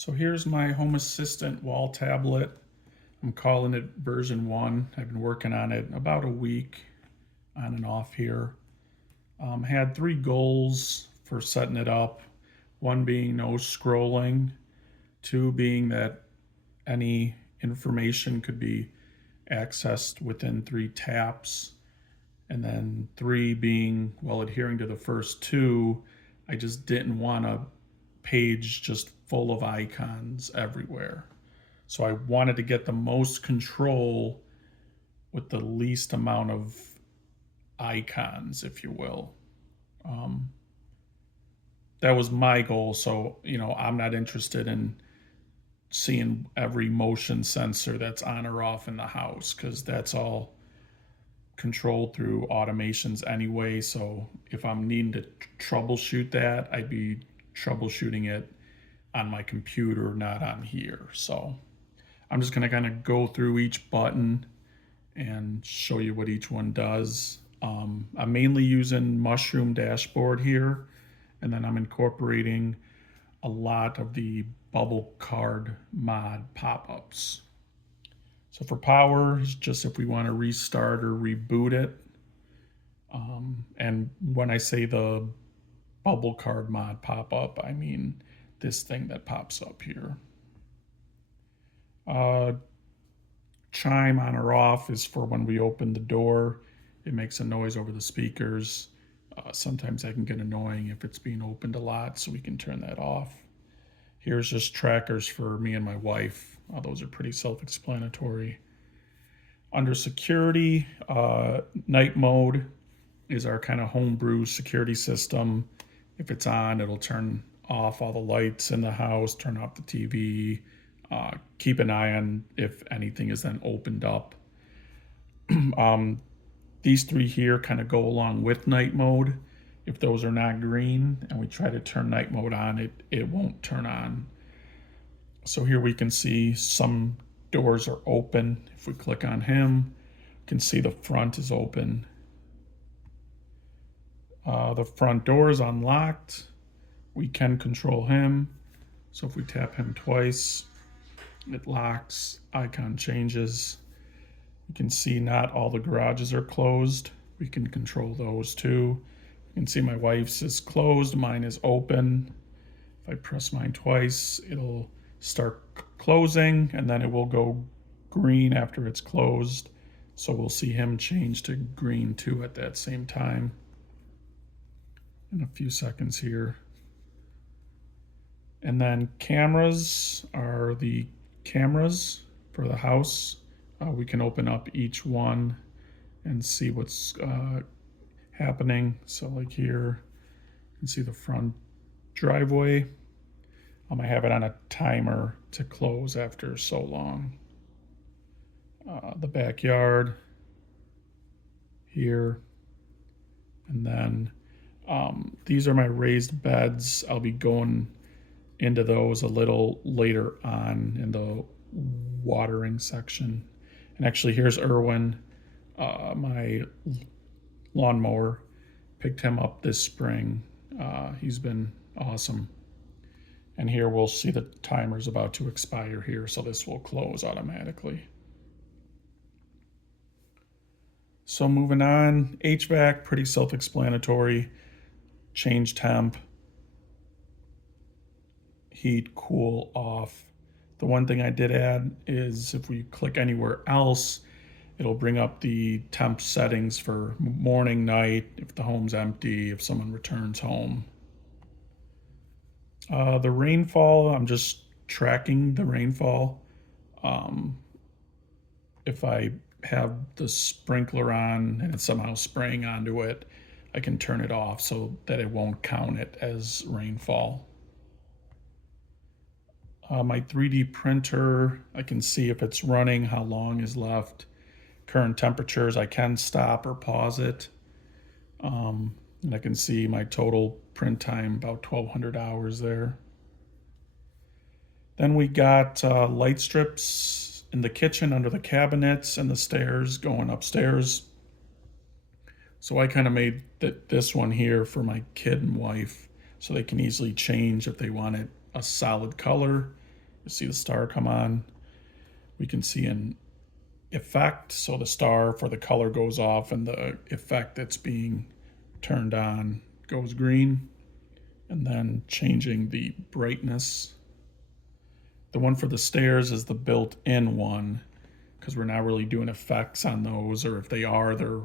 So here's my Home Assistant wall tablet. I'm calling it version 1. I've been working on it about a week on and off here. Had 3 goals for setting it up. One being no scrolling, 2 being that any information could be accessed within 3 taps, and then 3 being, while adhering to the first 2, I just didn't want a page just full of icons everywhere. So I wanted to get the most control with the least amount of icons, if you will. Um, that was my goal. So, I'm not interested in seeing every motion sensor that's on or off in the house because that's all controlled through automations anyway. So if I'm needing to troubleshoot that, I'd be troubleshooting it on my computer, not on here. So I'm just going to kind of go through each button and show you what each one does. I'm mainly using Mushroom Dashboard here, and then I'm incorporating a lot of the bubble card mod pop-ups. So for power, it's just if we want to restart or reboot it. And when I say the bubble card mod pop-up, I mean this thing that pops up here. Chime on or off is for when we open the door. It makes a noise over the speakers. Sometimes that can get annoying if it's being opened a lot, so we can turn that off. Here's just trackers for me and my wife. Those are pretty self-explanatory. Under security, night mode is our kind of homebrew security system. If it's on, it'll turn off all the lights in the house, turn off the TV, keep an eye on if anything is then opened up. These 3 here kind of go along with night mode. If those are not green and we try to turn night mode on, it won't turn on. So here we can see some doors are open. If we click on him, you can see the front is open. The front door is unlocked. We can control him. So if we tap him twice, it locks, icon changes. You can see not all the garages are closed. We can control those too. You can see my wife's is closed, mine is open. If I press mine twice, it'll start closing and then it will go green after it's closed. So we'll see him change to green too at that same time in a few seconds here. And then cameras are the cameras for the house. We can open up each one and see what's happening. So like here, you can see the front driveway. I have it on a timer to close after so long. The backyard here. And then these are my raised beds. I'll be going into those a little later on in the watering section. And actually, here's Irwin, my lawnmower. Picked him up this spring. He's been awesome. And here we'll see the timer's about to expire here, so this will close automatically. So moving on, HVAC, pretty self-explanatory. Change temp, heat, cool, off. The one thing I did add is if we click anywhere else, it'll bring up the temp settings for morning, night, if the home's empty, if someone returns home. The rainfall, I'm just tracking the rainfall. If I have the sprinkler on and it's somehow spraying onto it, I can turn it off so that it won't count it as rainfall. My 3D printer, I can see if it's running, how long is left. Current temperatures, I can stop or pause it. And I can see my total print time, about 1,200 hours there. Then we got light strips in the kitchen under the cabinets and the stairs going upstairs. So I kind of made this one here for my kid and wife so they can easily change if they wanted a solid color You see the star come on. We can see an effect, so the star for the color goes off and the effect that's being turned on goes green. And then changing the brightness. The one for the stairs is the built-in one, because we're not really doing effects on those, or if they are, they're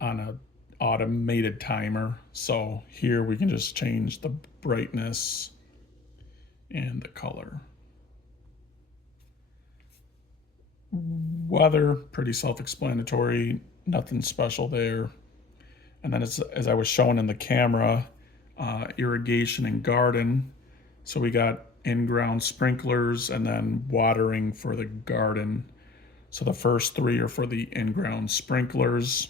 on a automated timer. So here we can just change the brightness and the color. Weather, pretty self-explanatory, nothing special there. And then as I was showing in the camera, irrigation and garden. So we got in-ground sprinklers and then watering for the garden. So the first three are for the in-ground sprinklers.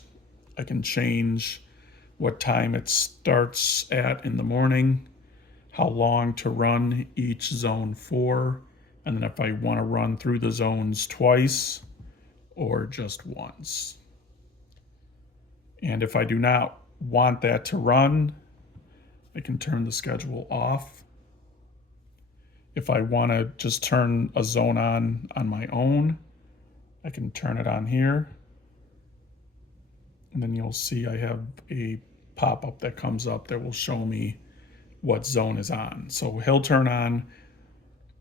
I can change what time it starts at in the morning, how long to run each zone for, and then if I want to run through the zones twice or just once. And if I do not want that to run, I can turn the schedule off. If I want to just turn a zone on my own, I can turn it on here. And then you'll see I have a pop-up that comes up that will show me what zone is on. So he'll turn on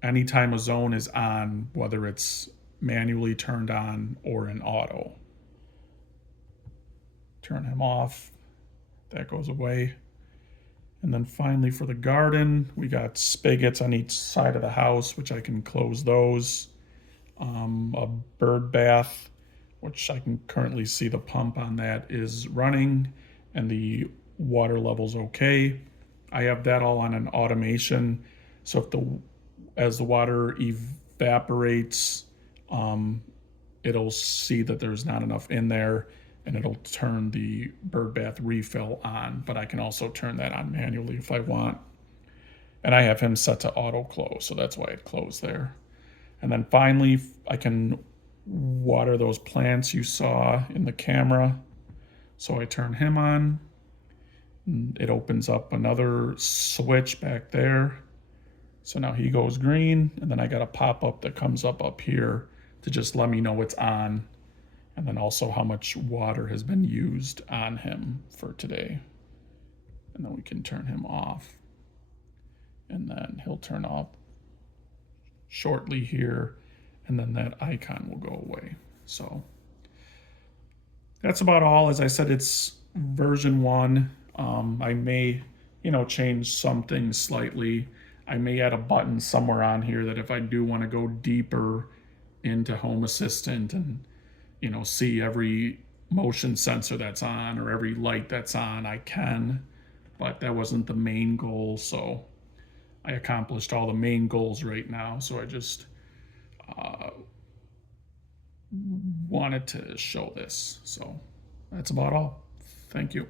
anytime a zone is on, whether it's manually turned on or in auto. Turn him off. That goes away. And then finally for the garden, we got spigots on each side of the house, which I can close those. A bird bath, which I can currently see the pump on that is running and the water level's okay. I have that all on an automation. So if as the water evaporates, it'll see that there's not enough in there and it'll turn the bird bath refill on, but I can also turn that on manually if I want. And I have him set to auto close, so that's why it closed there. And then finally, I can water those plants you saw in the camera. So I turn him on, and it opens up another switch back there. So now he goes green, and then I got a pop-up that comes up here to just let me know it's on, and then also how much water has been used on him for today. And then we can turn him off. And then he'll turn off shortly here, and then that icon will go away. So that's about all. As I said, it's version 1. I may, change some things slightly. I may add a button somewhere on here that if I do want to go deeper into Home Assistant and see every motion sensor that's on or every light that's on, I can, but that wasn't the main goal. So I accomplished all the main goals right now. So I just wanted to show this. So that's about all. Thank you.